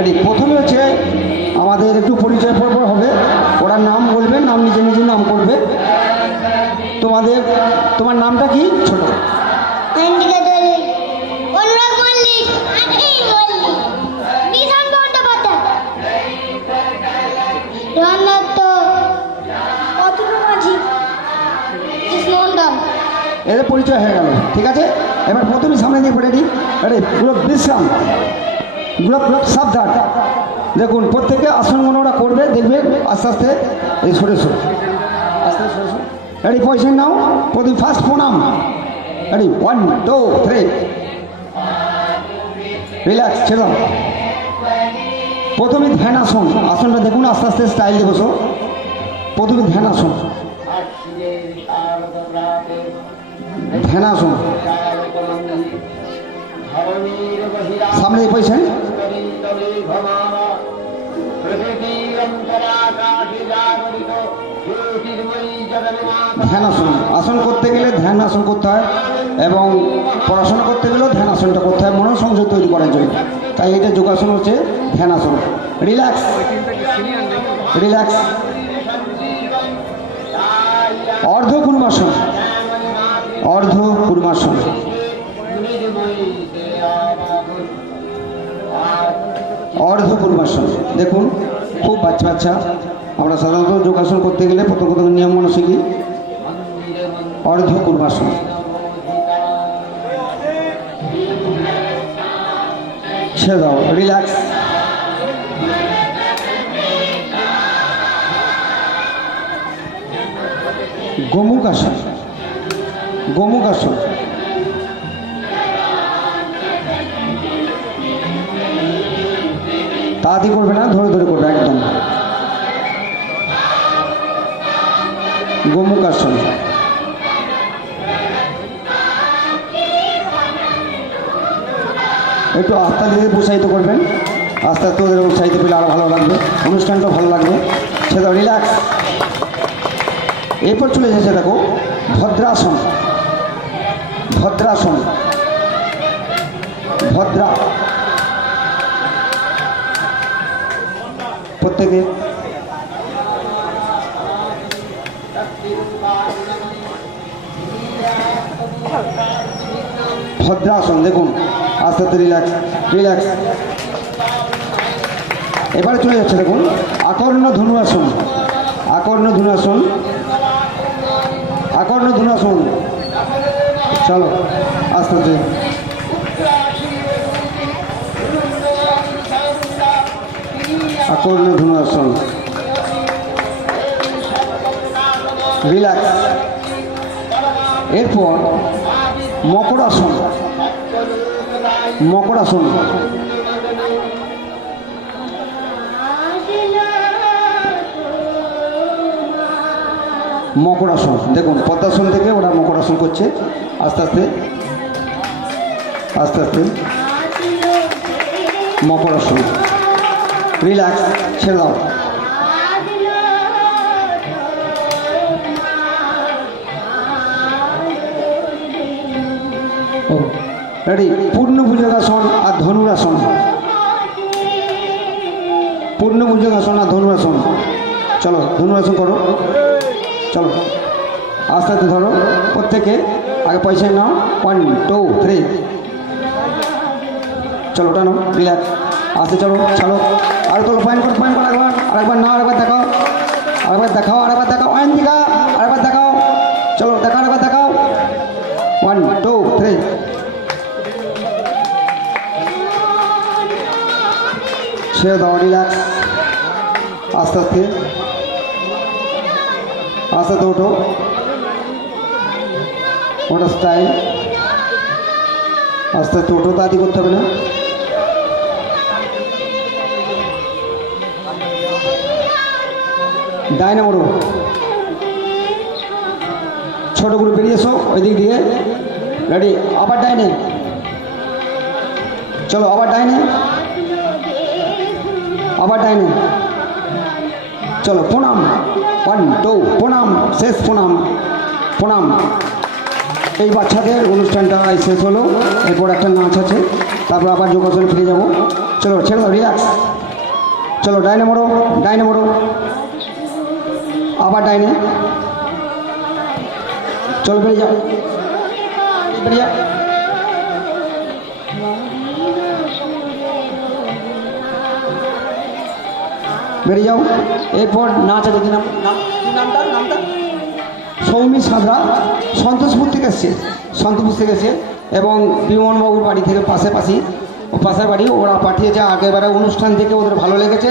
Ready. প্রথমে হচ্ছে আমাদের একটু পরিচয় পর্ব হবে, ওরা নাম বলবে, নাম নিজে নিজে নাম করবে। তোমার নামটা কি? ছোট এদের পরিচয় হয়ে গেল, ঠিক আছে। এবার প্রথমে সামনে দিয়ে রেডি রেডি গ্রুপ বিশ্রাম, গ্রুপ সাবধান। দেখুন প্রত্যেকে আসনগুলো ওরা করবে, দেখবেন আস্তে আস্তে এই সরে সরে আস্তে আস্তে সরে। রেডি, পজিশন নাও। প্রথমে ফার্স্ট প্রণাম। রেডি, 1 2 3। রিল্যাক্স, ছেড়ে দাও। প্রথমে ধ্যান আসন, আসনটা দেখুন আস্তে আস্তে স্টাইল দিয়ে বসো। প্রথমে ধ্যান আসন, ধ্যান আসন। সামনে পজিশন, ধ্যান আসন। আসন করতে গেলে ধ্যান আসন করতে হয় এবং পড়াশোনা করতে গেলেও ধ্যান আসনটা করতে হয় মনের সংযোগ তৈরি করার জন্য। তাই এটা যোগাসন হচ্ছে ধ্যান আসন। Relax, relax. অর্ধ কুর্মাসন, অর্ধ কুর্মাসন। অর্ধ কুর্মাসন দেখুন খুব বাচ্চা বাচ্চা। আমরা সাধারণত যোগাসন করতে গেলে প্রথম নিয়ম মনে শিখি অর্ধ কুর্মাসন। ছেড়ে দাও, রিল্যাক্স। গোমুখ আসন, গোমুখ আসন। তাড়াতাড়ি করবে না, ধরে ধরে করবে একদম। গোমুখ আসন। একটু আস্থা দিয়ে উৎসাহিত করবেন, আস্তে আস্তে ওদের উৎসাহিত পেলে আরও ভালো লাগবে, অনুষ্ঠানটা ভালো লাগবে। সেটা রিল্যাক্স। এরপর চলে এসেছে দেখো ভদ্রাসন, ভদ্রাসন, ভদ্রা। প্রত্যেকে ভদ্রাসন দেখুন আস্তে আস্তে রিল্যাক্স, রিল্যাক্স। এবারে চলে যাচ্ছে দেখুন আকর্ণ ধনুরাসন, আকর্ণ ধনুরাসন, আকর্ণ ধনুরাসন। চলো আস্তে আস্তে। আকর্ণ ধনুরাসন, রিল্যাক্স। এরপর মকরাসন, মকরাসন। মকরাসন দেখুন পদ্মাসন থেকে ওরা মকরাসন করছে আস্তে আস্তে আস্তে আস্তে। মকরাসন, রিল্যাক্স, ছেড়ে দাও। রেডি, পূর্ণ ভুজঙ্গাসন আর ধনুরাসন, পূর্ণ ভুজঙ্গাসন আর ধনুরাসন। চলো ধনুরাসন করো, চলো আস্তে আস্তে ধরো প্রত্যেকে। আগে পয়সায় নাও, 1 2 3। চলো টানো, রিল্যাক্স, আস্তে চলো, চলো। আর তোলো, পয়েন্ট করো, পয়েন্ট করো। একবার আরেকবার নাও, আরেকবার দেখাও, আরেকবার দেখাও, আরেকবার দেখাও। অয়েন দিকা আরেকবার দেখাও, চলো দেখাও, আরেকবার দেখাও। 1 2 3। ছেড়ে দাও, রিল্যাক্স, আস্তে আস্তে আস্তে আস্তে ওঠো। ওটা স্টাইল, আস্তে আস্তে ওঠো, তাড়াতাড়ি করতে হবে না। ডাইনে মোড়ো, ছোট করে বেরিয়ে এসো ওই দিক দিয়ে। রেডি, আবার ডাইনে, চলো আবার ডাইনে, আবার ডাইনে। চলো প্রণাম, 1 2 প্রণাম, শেষ প্রণাম, প্রণাম। এই বাচ্চাদের অনুষ্ঠানটা শেষ হলো। এরপর একটা নাচ আছে, তারপর আবার যোগাসনে ফিরে যাবো। চলো ছেড়ে দাও, রিল্যাক্স। চলো ডাইনে মোড়ো, ডাইনে মোড়ো, আবার ডাইনে। চলো বেরিয়ে যাও, বেরিয়ে যাও। বেরিয়ে যাও। এরপর নাচ আছে, কি নামটা? সৌমি সাঁতরা, সন্তোষপুর থেকে এসছে, সন্তোষপুর থেকে এসছে এবং বিমনবাবুর বাড়ি থেকে পাশাপাশি, ও পাশের বাড়ি, ওরা পাঠিয়েছে আগেরবারে অনুষ্ঠান থেকে ওদের ভালো লেগেছে।